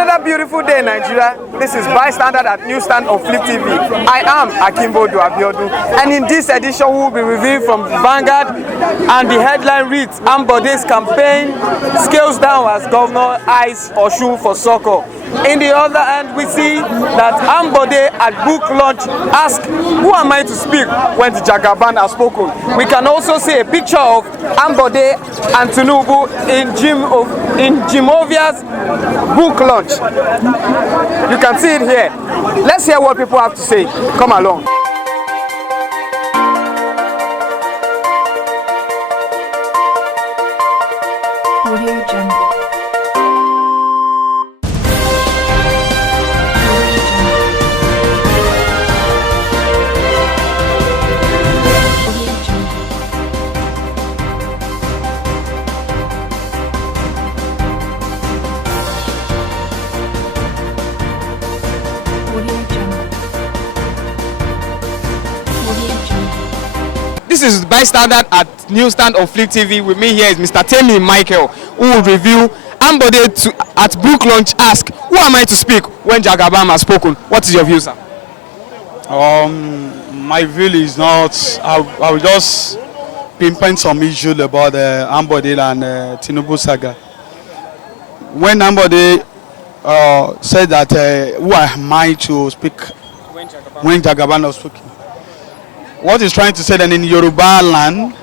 another beautiful day in Nigeria. This is Bystander at Newstand of Flip TV. I am Ambode, and in this edition we will be reviewing from Vanguard, and the headline reads, Ambode's campaign scales down as governor eyes Osun for soccer. In the other hand, we see that Ambode at book launch asked, who am I to speak when the Jagaban has spoken? We can also see a picture of Ambode and Tinubu in Jimovia's book launch. You can see it here. Let's hear what people have to say. Come along. Audio Jungle. This is Bystander at Newstand of Flip TV. With me here is Mr. Temi Michael, who will review Ambode at book launch ask, who am I to speak when Jagaban has spoken? What is your view, sir? My view is not, I will just pinpoint some issues about Ambode and Tinubu saga. When Ambode said that who am I to speak when Jagaban was speaking, what he's trying to say that in Yoruba land,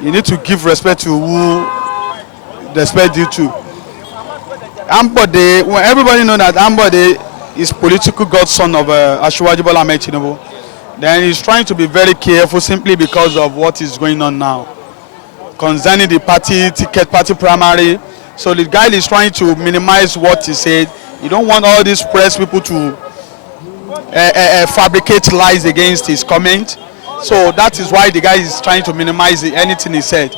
you need to give respect to who respect due to. Ambode, well, everybody knows that Ambode is political godson of Asiwaju Bola Ahmed Tinubu. Then he's trying to be very careful simply because of what is going on now concerning the party ticket, party primary. So the guy is trying to minimize what he said. You don't want all these press people to fabricate lies against his comment. So that is why the guy is trying to minimize anything he said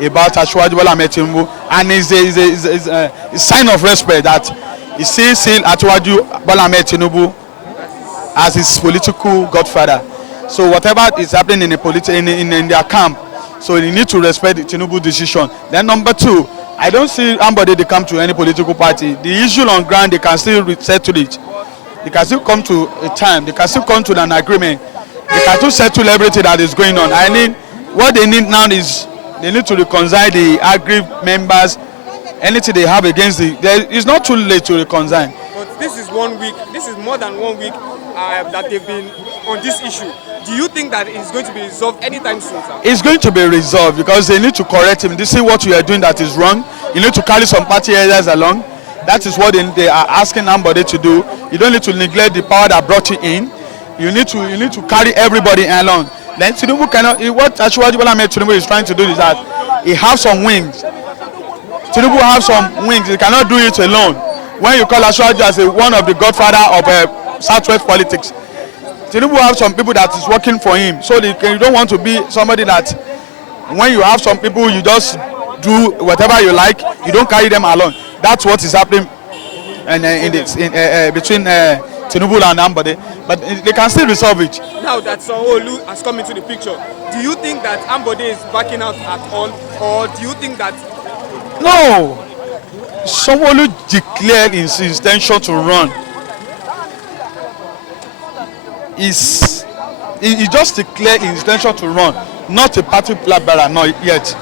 about Asiwaju Bola Ahmed Tinubu, and it's a sign of respect that he sees Asiwaju Bola Ahmed Tinubu as his political godfather. So whatever is happening in their camp, so you need to respect the Tinubu decision. Then number two, I don't see anybody to come to any political party. The issue on ground, they can still settle it. They can still come to a time. They can still come to an agreement. They can still settle everything that is going on. What they need now is they need to reconcile the aggrieved members. Anything they have against it's not too late to reconcile. But this is 1 week. This is more than 1 week that they've been on this issue. Do you think that it's going to be resolved anytime soon, sir? It's going to be resolved because they need to correct him. They see what you are doing that is wrong. You need to carry some party leaders along. That is what they are asking somebody to do. You don't need to neglect the power that brought you in. You need to carry everybody along. Then Tinubu cannot. What Asiwaju Bola Ahmed Tinubu is trying to do is that he has some wings. Tinubu has some wings. He cannot do it alone. When you call Asiwaju as one of the godfather of Southwest politics, Tinubu have some people that is working for him. So you don't want to be somebody that when you have some people you just do whatever you like. You don't carry them along. That's what is happening between Tinubu and Ambode, but they can still resolve it. Now that Sanwo-Olu has come into the picture, do you think that Ambode is backing out at all, or do you think that... No! Sanwo-Olu declared his intention to run. He just declared his intention to run, not a party bearer, not yet.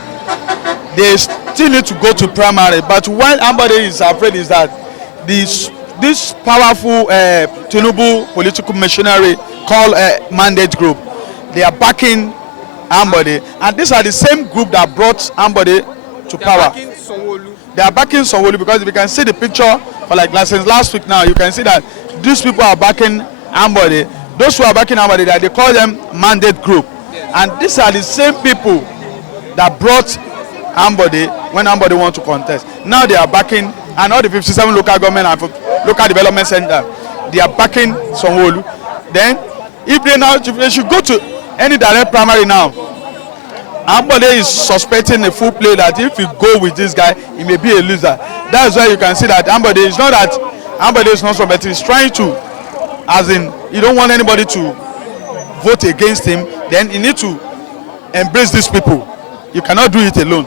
They still need to go to primary, but what Ambode is afraid is that this powerful Tinubu political machinery called Mandate Group, they are backing Ambode, and these are the same group that brought Ambode to power. They are backing Sanwo-Olu because if you can see the picture for like since last week now, you can see that these people are backing Ambode. Those who are backing Ambode, they call them Mandate Group, and these are the same people that brought Ambode when Ambode want to contest. Now they are backing, and all the 57 local government and local development center, they are backing Sanwo-Olu. Then if they should go to any direct primary now, Ambode is suspecting a full play that if you go with this guy, he may be a loser. That's why you can see that Ambode is not that Ambode is not suspecting. He's trying to, as in, you don't want anybody to vote against him. Then you need to embrace these people. You cannot do it alone.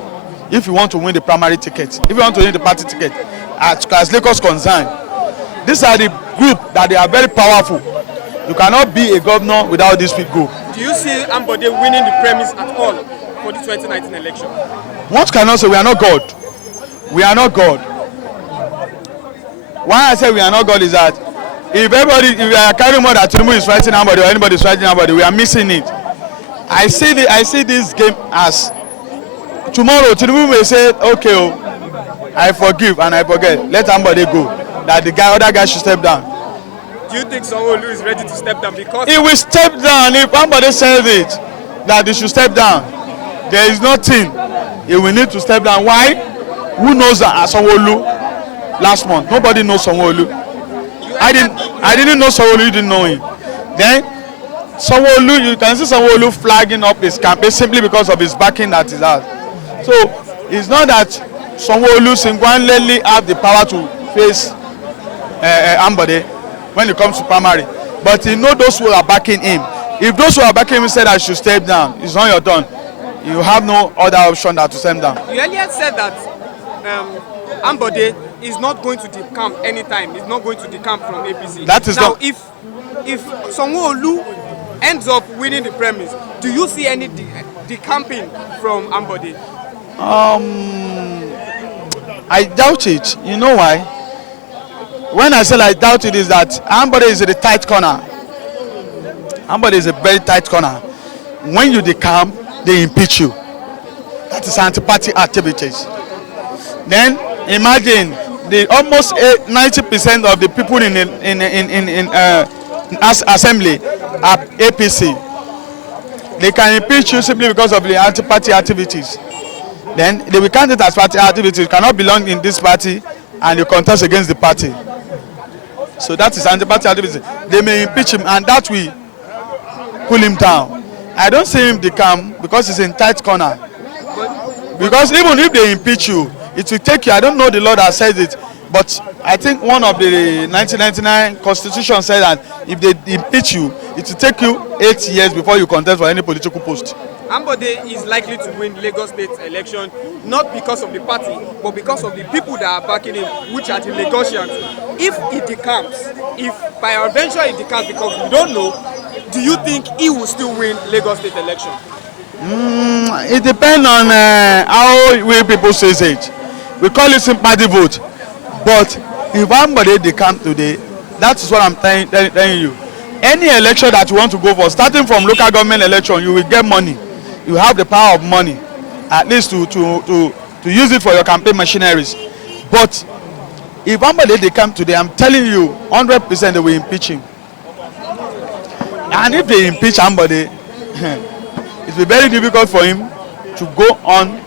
If you want to win the primary ticket, if you want to win the party ticket, as Lagos concerned, These are the group that they are very powerful. You cannot be a governor without this big group. Do you see Ambode winning the premise at all for the 2019 election? What cannot say we are not God. We are not God. Why I say we are not God is that if we are carrying more that Tinubu is fighting Ambode or anybody is fighting Ambode, we are missing it. I see this game as tomorrow Tinubu may say, okay, oh, I forgive and I forget. Let Ambode go. That other guy should step down. Do you think Sanwo-Olu is ready to step down? Because he will step down if Ambode says it that he should step down. There is nothing he will need to step down. Why? Who knows that Sanwo-Olu last month? Nobody knows Sanwo-Olu. I didn't know Sanwo-Olu, you didn't know him. Then Sanwo-Olu, you can see Sanwo-Olu flagging up his campaign simply because of his backing that he has. So it's not that Sanwo-Olu single-handedly have the power to face Ambode when it comes to primary, but he know those who are backing him. If those who are backing him said I should step down, it's not your turn. You have no other option than to step down. You earlier said that Ambode is not going to decamp anytime. He's not going to decamp from APC. That is now, not. If Sanwo-Olu ends up winning the premise, do you see any decamping from Ambode? I doubt it. You know why? When I say I doubt it is that Ambode is in a tight corner. Ambode is a very tight corner. When you decamp, they impeach you. That is anti-party activities. Then imagine the almost 90% of the people in assembly are APC. They can impeach you simply because of the anti-party activities. Then they will count it as party activities. You cannot belong in this party and you contest against the party. So that is anti-party activity. They may impeach him and that will pull him down. I don't see him decamp because he's in tight corner. Because even if they impeach you, it will take you, I don't know the law that says it, but I think one of the 1999 constitution said that if they impeach you, it will take you 8 years before you contest for any political post. Ambode is likely to win Lagos State election, not because of the party, but because of the people that are backing him, which are the Lagosians. If he decamps, if by adventure he decamps, because we don't know, do you think he will still win Lagos State election? It depends on how we people say it. We call it sympathy vote. But if Ambode decamp today, that is what I'm telling you. Any election that you want to go for, starting from local government election, you will get money. You have the power of money, at least to use it for your campaign machineries. But if Ambode decamp today, I'm telling you, 100% they will impeach him. And if they impeach Ambode, it will be very difficult for him to go on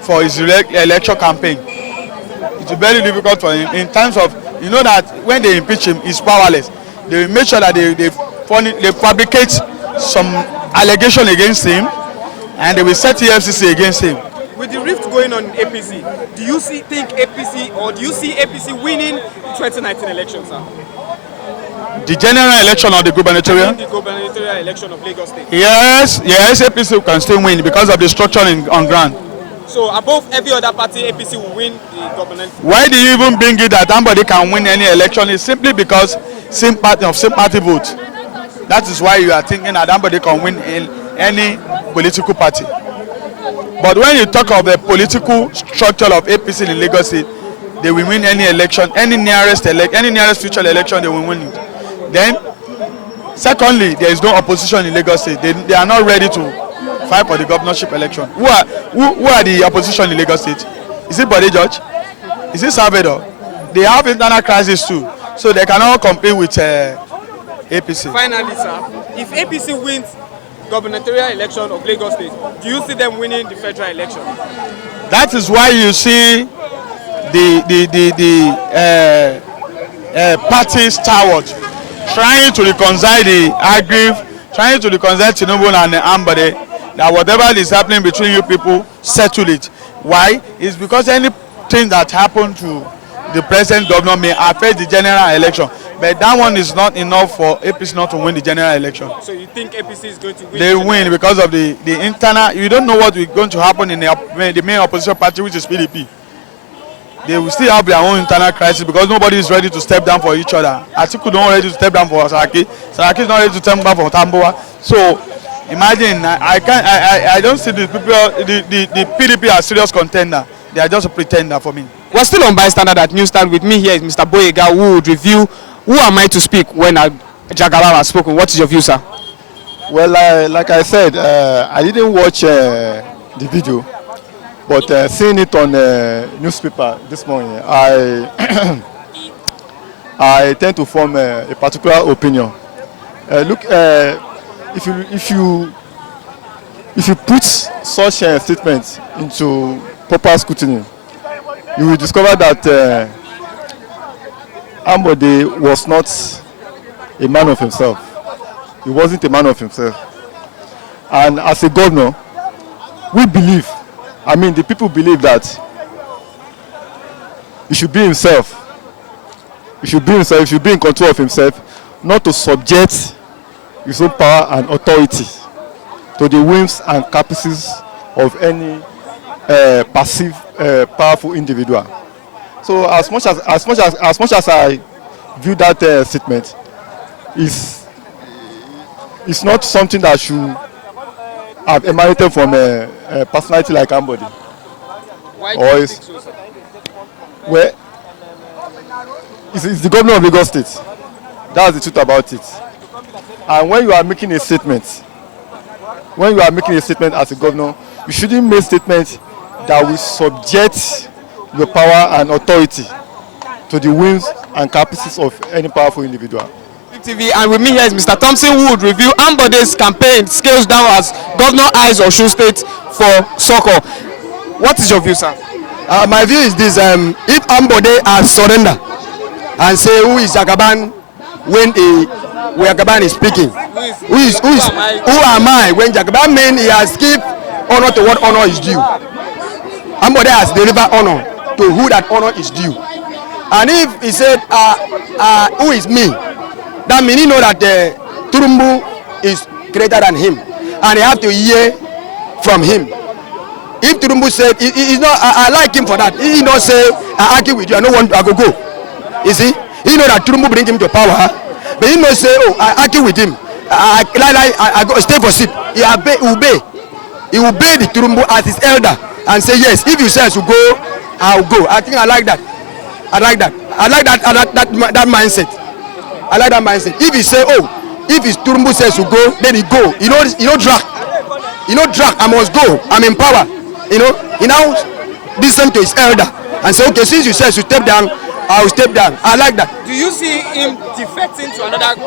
for his election campaign. It will be very difficult for him in terms of, you know that when they impeach him, he's powerless. They will make sure that they fabricate some allegation against him and they will set the FCC against him. With the rift going on in APC, do you see APC winning the 2019 elections, sir? The general election or the gubernatorial? The gubernatorial election of Lagos State. Yes, APC can still win because of the structure on ground. So above every other party, APC will win the gubernatorial. Why do you even bring it that somebody can win any election? It's simply because sympathy vote. That is why you are thinking that somebody can win in any political party. But when you talk of the political structure of APC in Lagos State, they will win any election, any nearest future election, they will win it. Then, secondly, there is no opposition in Lagos State. They are not ready to fight for the governorship election. Who are the opposition in Lagos State? Is it Bode George? Is it Salvador? They have internal crisis too, so they cannot compete with APC. Finally, sir, if APC wins gubernatorial election of Lagos State, do you see them winning the federal election? That is why you see the party stalwart trying to reconcile the aggrieved, trying to reconcile Tinubu and Ambode, that whatever is happening between you people, settle it. Why? It's because anything that happened to the present governor may affect the general election. But that one is not enough for APC not to win the general election. So you think APC is going to win? They win because of the internal. You don't know what is going to happen in the main opposition party, which is PDP. they will still have their own internal crisis because nobody is ready to step down for each other. Atiku is not ready to step down for Saraki. Saraki is not ready to step down for Tambuwa. So imagine, I don't see the people, the PDP as serious contender. They are just a pretender for me. We're still on Bystander at Newstand. With me here is Mr. Boyega, who would review who am I to speak when Jagaban has spoken. What is your view, sir? Well, like I said, I didn't watch the video, but seeing it on the newspaper this morning, I tend to form a particular opinion. Look, if you put such statements into proper scrutiny, you will discover that Ambode was not a man of himself. He wasn't a man of himself. And as a governor, we believe, the people believe that he should be himself. He should be himself, he should be in control of himself, not to subject his own power and authority to the whims and caprices of any passive, powerful individual. So as much as I view that statement, it's not something that should have emanated from a personality like Ambode. Why do you think so, sir? Well, it's the governor of Lagos State. That's the truth about it. And when you are making a statement, as a governor, you shouldn't make statements that will subject your power and authority to the whims and caprices of any powerful individual. TV, and with me here is Mr. Thompson, who would review Ambode's campaign scales down as Governor Eyes Osun State for soccer. What is your view, sir? My view is this: if Ambode has surrender and say who is Jagaban when Jagaban is speaking, who am I when Jagaban means he has given honor to what honor is due. Ambode has delivered honor to who that honor is due. And if he said, who is me? That means he know that Turumbu is greater than him, and he have to hear from him. If Turumbu said, he's not, I like him for that. He not say, I argue with you, I don't want, I go. You see, he know that Turumbu bring him to power, but he not say, oh, I argue with him. I go stay for seat. He obey. He obey the Turumbu as his elder and say yes. If you say to go, I'll go. I think I like that. I like that mindset. I like that mindset. If he say, oh, if his Turumbu says to go, then he go. You know drag. I must go. I'm in power. He now listen to his elder and say, okay, since you say to step down, I will step down. I like that. Do you see him defecting to another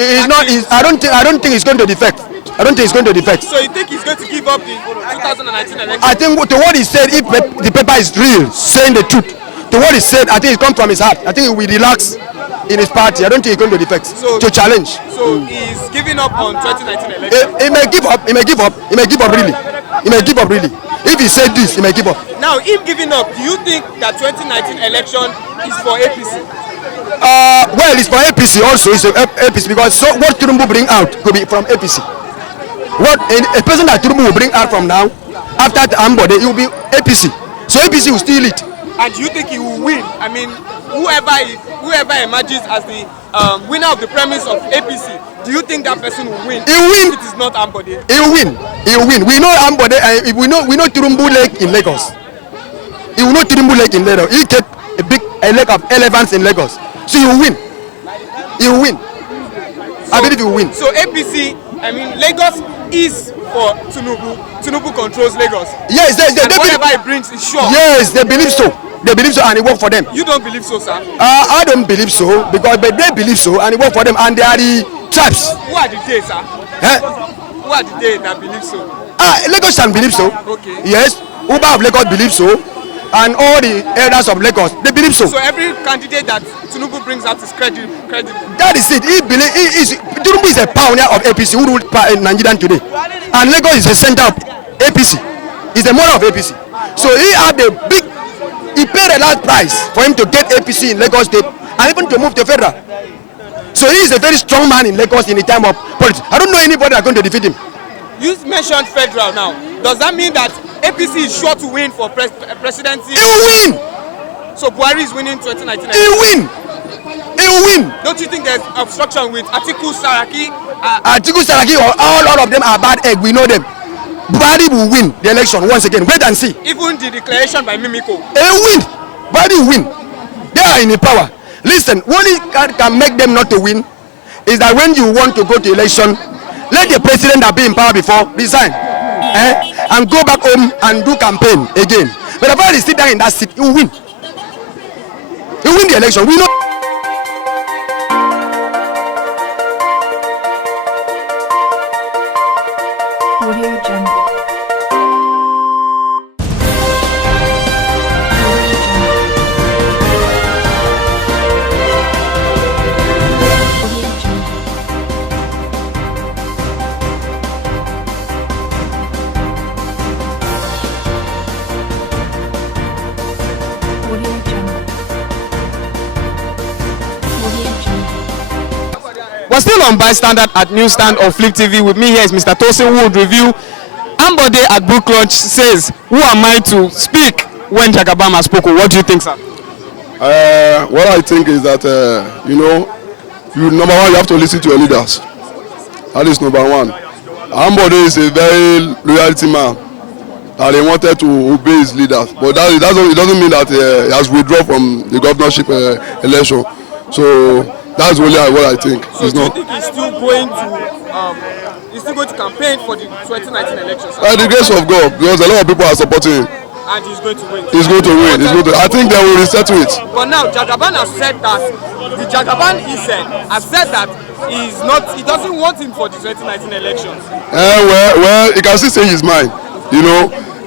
he's not. I don't think he's going to defect. I don't think he's going to defect. So you think he's going to give up the 2019 election? I think to what he said, if the paper is real, saying the truth, to what he said, I think it comes from his heart. I think he will relax in his party. I don't think he's going to defect, to challenge. So he's giving up on 2019 election? He may give up. He may give up really. If he said this, he may give up. Now, him giving up, do you think that 2019 election is for APC? Well, it's for APC also. It's APC because what Turumbu bring out could be from APC. What a person that Turumbu will bring out from now, after the Ambode, it will be APC. So APC will steal it. And do you think he will win? I mean, whoever emerges as the winner of the premise of APC, do you think that person will win? He will win. If it is not Ambode. He will win. We know Ambode. We know Turumbu Lake in Lagos. He will know Turumbu Lake in Lagos. He kept a lake of elephants in Lagos. So he will win. I believe he will win. So APC, Lagos is for Tinubu. Tinubu controls Lagos. Yes, they whatever he brings is sure. Yes, they believe so. And it work for them. You don't believe so, sir? I don't believe so because they believe so and it work for them, and they are the tribes. Who are the they, sir? Who are the they that believe so? Lagos can believe so. Okay. Yes, Uber of Lagos believe so, and all the elders of Lagos, they believe so. So every candidate that Tinubu brings out is credible. That is it. Tinubu is a pioneer of APC who ruled Nigeria today, and Lagos is the center of APC. He's the mother of APC. So he paid a large price for him to get APC in Lagos State and even to move to federal. So he is a very strong man in Lagos in the time of politics. I don't know anybody that's going to defeat him. You mentioned federal now. Does that mean that APC is sure to win for presidency? He will win. So Buhari is winning 2019. He will win. He will win. Don't you think there's obstruction with Atiku, Saraki? Atiku, Saraki, all of them are bad egg. We know them. Buhari will win the election once again. Wait and see. Even the declaration by Mimiko. He will win. Buhari will win. They are in the power. Listen, only can make them not to win is that when you want to go to election, let the president that be in power before resign, and go back home and do campaign again. But if Buhari sit down in that seat, he will win. He will win the election. We know. Audio Jungle. We're still on Bystanders at Newstand of Flip TV. With me here is Mr. Tosin, who would review. Ambode at book launch says, "Who am I to speak when Jagaban has spoken?" What do you think, sir? What I think is that number one, you have to listen to your leaders. That is number one. Ambode is a very loyalty man, and he wanted to obey his leaders, but it doesn't mean that he has withdrawn from the governorship election. So that's really what I think. So do you think he's still going to campaign for the 2019 elections? By the grace of God, because a lot of people are supporting him. And he's going to win. He's going to win. I think they will resettle it. But now Jagaban has said that the Jagaban he said that he doesn't want him for the 2019 elections. Well, he can still say his mind.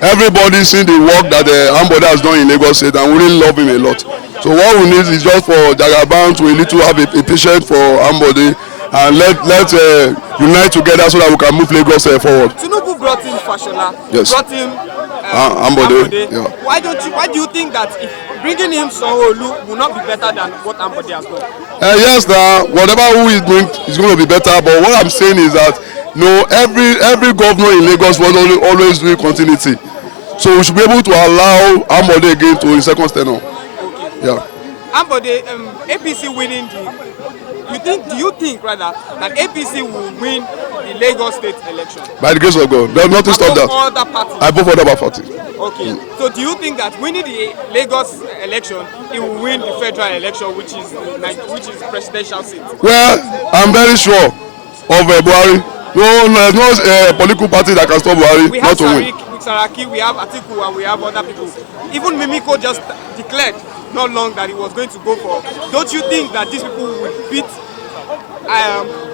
Everybody seen the work that Ambode has done in Lagos State, and we really love him a lot. So what we need is just for Jagaban to have a patience for Ambode, and let's unite together so that we can move Lagos forward. Tinubu brought in Fashola. Yes. Brought in Ambode. Yeah. Why do you think that if bringing him Sanwo-Olu will not be better than what Ambode has done? Yes, whatever who is doing is going to be better. But what I'm saying is that every governor in Lagos was always doing continuity. So we should be able to allow Ambode again to his second tenure. Okay. Yeah. Ambode, APC winning do you think rather that APC will win the Lagos State election? By the grace of God, there's nothing stop that. Other parties? I vote for the other party. Okay. So do you think that winning the Lagos election, it will win the federal election, which is presidential seat? Well, I'm very sure of Buhari. No, there's no political party that can stop Buhari not to win. Saraki, we have Atiku, and we have other people. Even Mimiko just declared not long that he was going to go for. Don't you think that these people will beat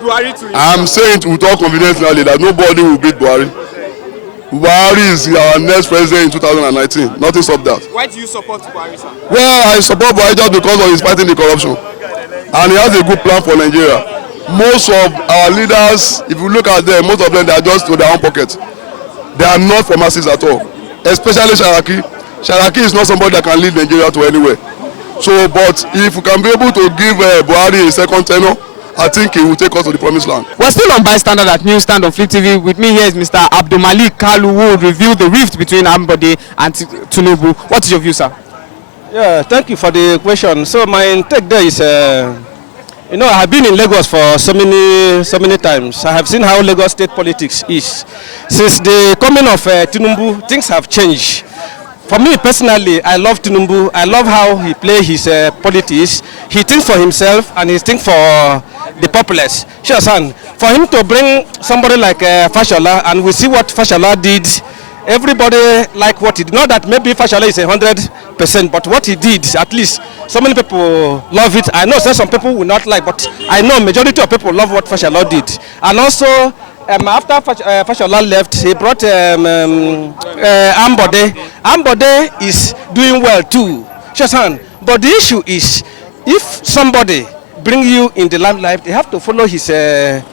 Buhari to himself? I'm saying with all confidence now that nobody will beat Buhari. Buhari is our next president in 2019. Nothing stop that. Why do you support Buhari, sir? Well, I support Buhari just because of his fighting the corruption, and he has a good plan for Nigeria. Most of our leaders, if you look at them, most of them they are just to their own pocket. They are not for masses at all. Especially Saraki. Saraki is not somebody that can lead Nigeria to anywhere. So, but if we can be able to give Buhari a second tenure, I think he will take us to the promised land. We're still on Bystanders at Newstand of Flip TV. With me here is Mr. Abdulmalik Kalu, who will review the rift between Ambode and Tinubu. What is your view, sir? Yeah, thank you for the question. So my take there is, I have been in Lagos for so many times. I have seen how Lagos state politics is. Since the coming of Tinubu, things have changed. For me personally, I love Tinubu. I love how he plays his politics. He thinks for himself and he thinks for the populace. Sure, son. For him to bring somebody like Fashola, and we see what Fashola did. Everybody like what he did. Not that maybe Fashola is 100%, but what he did, at least so many people love it. I know some people will not like, but I know majority of people love what Fashola did. And also, after Fashola left, he brought Ambode. Ambode is doing well too. Shasan. But the issue is, if somebody bring you in the limelight, they have to follow his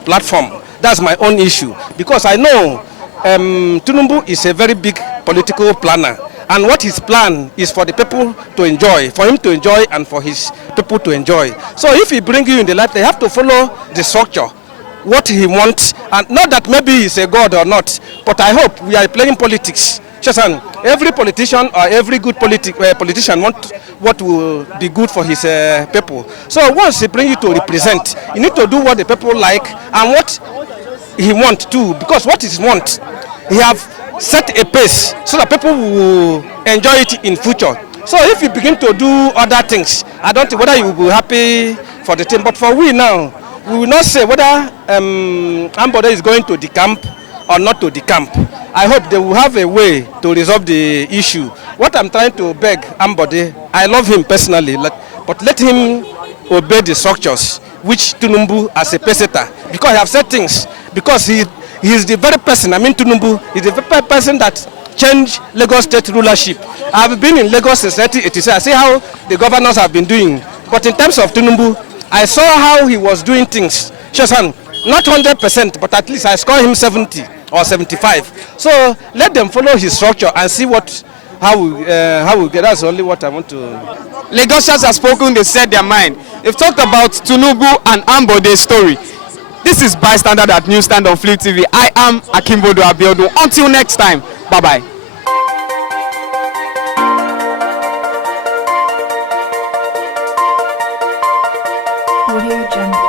platform. That's my own issue. Because I know Tinubu is a very big political planner. And what his plan is for the people to enjoy, for him to enjoy and for his people to enjoy. So if he bring you in the light, they have to follow the structure. what he wants, and not that maybe he's a god or not, but I hope we are playing politics. Every politician or every good politician wants what will be good for his people. So once he brings you to represent, you need to do what the people like and what he wants too, because what he wants, he have set a pace so that people will enjoy it in future. So if you begin to do other things, I don't think whether you will be happy for the team. But for we now, we will not say whether Ambode is going to the camp or not to the camp. I hope they will have a way to resolve the issue. What I'm trying to beg Ambode, I love him personally, but let him obey the structures which Tinubu as a pesetter, because I have said things, because he is the very person, Tinubu is the very person that changed Lagos state rulership. I've been in Lagos since 1986. I see how the governors have been doing, but in terms of Tinubu, I saw how he was doing things. Not 100%, but at least I score him 70 or 75. So let them follow his structure and see how we get. That's only what I want to. Lagosians have spoken, they said their mind. They've talked about Tinubu and Ambode's story. This is Bystanders at Newstand on Flip TV. I am Ambode Abiodun. Until next time, bye-bye. Audio Jungle.